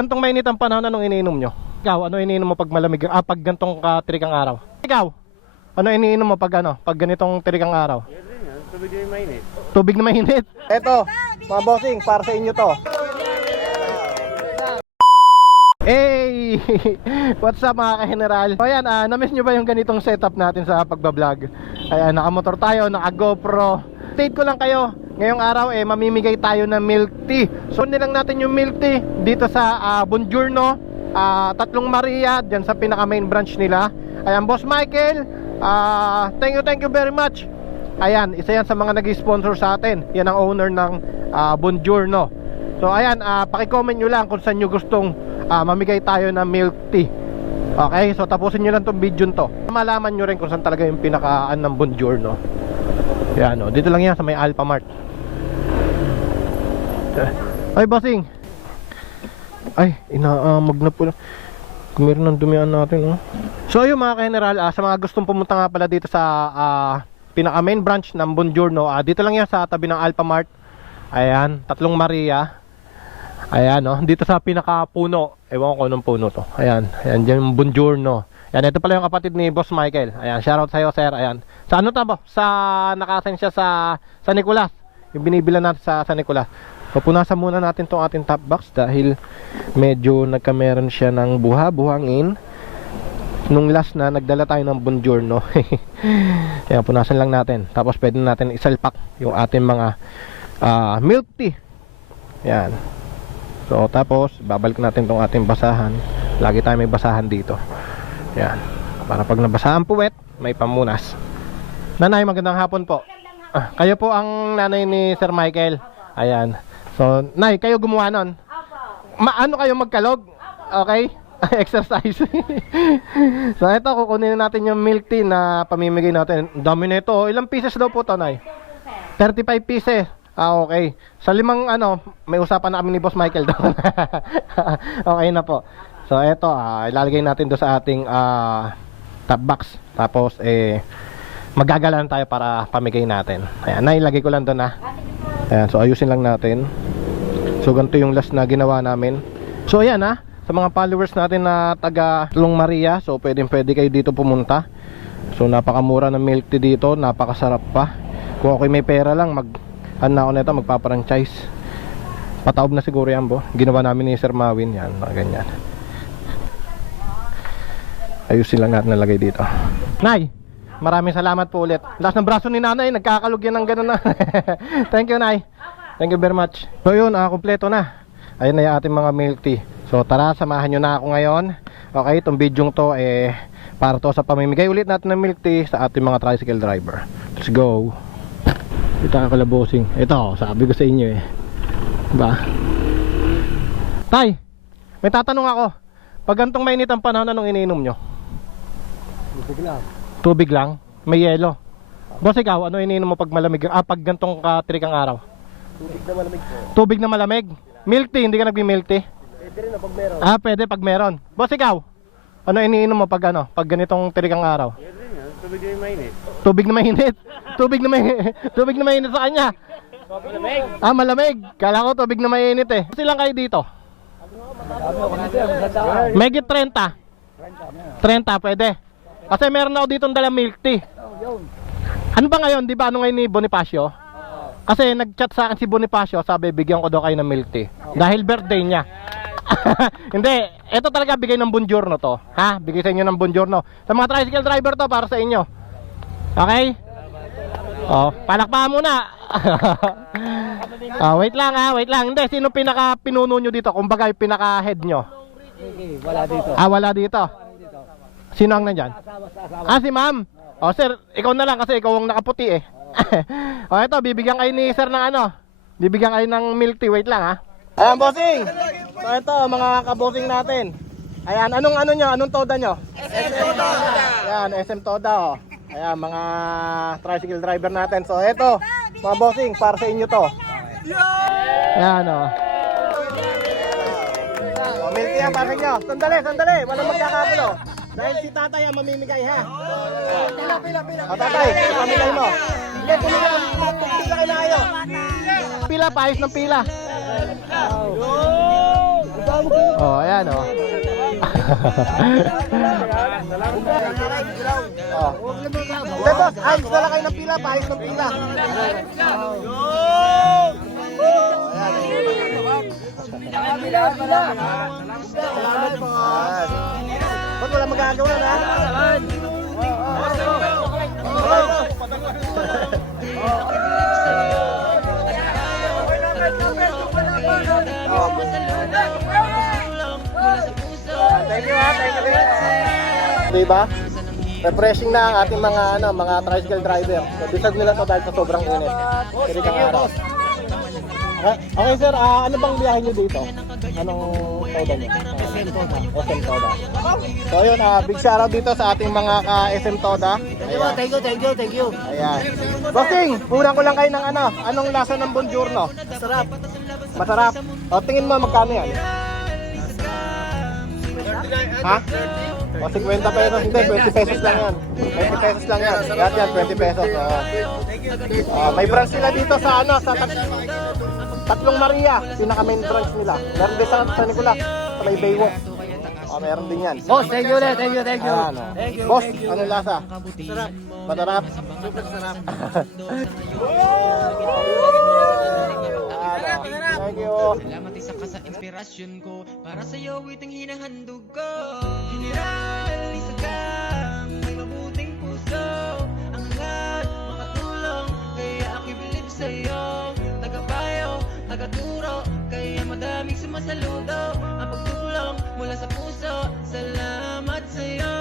Gantong mainit ang panahon, anong iniinom nyo? Ikaw, ano iniinom mo pag malamig, pag gantong katirikang araw? Ikaw, ano iniinom mo pag pag ganitong tirikang araw? Tubig na mainit. Tubig na mainit. Eto, mga bossing, para sa inyo to. Hey! What's up mga ka-general? So ayan, na-miss nyo ba yung ganitong setup natin sa pagbablog? Ayan, nakamotor tayo, naka-GoPro. Update ko lang kayo, ngayong araw mamimigay tayo ng milk tea. So nilang natin yung milk tea dito sa Buongiorno, Tatlong Maria, dyan sa pinaka main branch nila. Ayan, Boss Michael, thank you very much. Ayan, isa yan sa mga nag-sponsor sa atin. Yan ang owner ng Buongiorno. So ayan, paki-comment nyo lang kung saan nyo gustong mamigay tayo ng milk tea. Okay, so tapusin nyo lang tong video to. Malaman nyo rin kung saan talaga yung pinakaan ng Buongiorno. Yan, dito lang yan sa may Alphamart. Ay, bossing. Ay, inaamag na po. Meron ng dumihan natin, So yung mga ka-general, sa mga gustong pumunta nga pala dito sa pinaka main branch ng Buongiorno, dito lang yan sa tabi ng Alphamart. Ayan, Tatlong Maria. Ayan, dito sa pinaka puno. Ewan ko anong puno to. Ayan, ayan dyan yung Buongiorno. Ayan, ito pala yung kapatid ni Boss Michael. Ayan, shoutout sa'yo, sir. Ayan, sa ano tabo? Sa nakasign siya sa Nicolas. Yung binibila natin sa Nicolas. So punasan muna natin tong ating top box dahil medyo nagkameron siya ng buhangin nung last na nagdala tayo ng Buongiorno. Ayan, punasan lang natin. Tapos pwede natin isalpak yung ating mga milk tea. Ayan. So tapos babalik natin tong ating basahan. Lagi tayo may basahan dito. Ayan. Para pag nabasahan puwet, may pamunas. Nanay, magandang hapon po. Kayo po ang nanay ni Sir Michael. Ayan. So, Nay, kayo gumawa nun? Ano kayo magkalog? Okay? Exercise. So, ito, kukunin natin yung milk tea na pamimigay natin. Dami na ito. Ilang pieces daw po ito, Nay? 35 pieces. Okay. Sa limang, may usapan na kami ni Boss Michael doon. Okay na po. So, ito, ilalagay natin doon sa ating top box. Tapos, magagalan tayo para pamigay natin. Ayan, nailagay ko lang doon Ayan, so ayusin lang natin. So ganito yung last na ginawa namin. So ayan sa mga followers natin na taga Tatlong Maria, so pwede kayo dito pumunta. So napakamura ng milk tea dito, napakasarap pa. Kung ako'y may pera lang, magpapa-franchise. Pataob na siguro yan, ginawa namin ni Sir Mawin, yan, ganyan. Ayusin lang natin nalagay dito. Nay, maraming salamat po ulit. Last ng braso ni nanay, nagkakalog yan ng gano'n na. Thank you, Nay. Thank you very much. So yun, kompleto na. Ayun na yung ating mga milk tea. So tara, samahan nyo na ako ngayon. Okay, itong video to para to sa pamimigay ulit natin ng milk tea sa ating mga tricycle driver. Let's go. Ito ang kalabosing. Ito, sabi ko sa inyo Diba? Tay, may tatanong ako. Pag gantong mainit ang panahon, anong iniinom nyo? Tubig lang. Tubig lang? May yelo? Boss, ikaw, ano iniinom mo pag malamig? Pag gantong katirikang araw? Tubig na malamig po. Tubig na malamig? Milk tea, hindi ka nagbi-milk tea? Pwede rin pag meron. Pwede pag meron. Boss, ikaw, ano iniinom mo pag pag ganitong tirikang araw? Pwede rin tubig na mainit. Tubig na mainit? Tubig na mainit sa kanya? Malamig. Malamig. Kala ko tubig na mainit Silang kayo dito? Megit 30. 30 pwede. Kasi meron ako ditong dalang milk tea. Ano ba ngayon? Di ba ngayon ni Bonifacio? Kasi nag-chat sa akin si Bonifacio, sabi bigyan ko daw kayo ng milk tea dahil birthday niya. Hindi, ito talaga bigay ng Buongiorno to. Bigay sa inyo ng Buongiorno. Sa mga tricycle driver to, para sa inyo. Okay? Palakpakan muna. Wait lang wait lang. Hindi, sino pinaka-pinuno nyo dito? Kumbaga yung pinaka-head nyo? Wala dito. Wala dito. Sino ang nandyan? Si ma'am. Sir, ikaw na lang kasi ikaw ang nakaputi ito, bibigyan kayo ni sir ng bibigyan kayo ng milk tea. Wait lang Ayan, bossing. So ito, mga kabosing natin. Ayan, anong toda nyo? SM Toda. Ayan, SM Toda Ayan, mga tricycle driver natin. So ito, mga bossing, para sa inyo to. Ayan milk tea yan para sa inyo. Sandali, walang magkakagulo. Dahil si tatay ang mamimigay Pila. Tatay, pamigay mo. Hindi, pila kayo na kayo. Pila, paayos ng pila. Oh, ayan oh. Oh. Hindi boss, ayos na lang kayo ng pila, paayos ng pila. Salamat po. Ba't wala magagawa na? Thank you ha, thank you. Diba? Refreshing na ang ating mga tricycle driver. So, deserve nila to dahil sa sobrang init. Sirikang araw. Okay sir, ano bang biyahe nyo dito? Anong toda nyo? SM Toda. SM Toda. So yun, big shoutout dito sa ating mga ka-SM Toda. Ayan. Thank you. Ayan. Bossing, kulang ko lang kayo ng anong lasa ng Buongiorno? Sarap. Masarap. O tingin mo magkano yan? Ha? O 50 pesos, hindi, 20 pesos lang yan. 20 pesos lang yan. Lahat yan, 20 pesos. May branch sila dito sa sa Tatlong Maria, pinaka main branch nila. Meron din sa Nicolas, sa may Baywalk. Meron din yan. Boss, thank you ulit. Thank you. Thank you. Boss, ano lasa? Sarap. Masarap. Super sarap. Thank you. Salamat isa ka sa inspirasyon ko. Para sa'yo itong hinahandog ko. General, isa kang may mabuting puso. Ang lahat makatulong, kaya ako'y bilib sa'yo. Tagapayo, tagaturo, kaya madaming sumasaludo. Ang pagtulong mula sa puso, salamat sa'yo.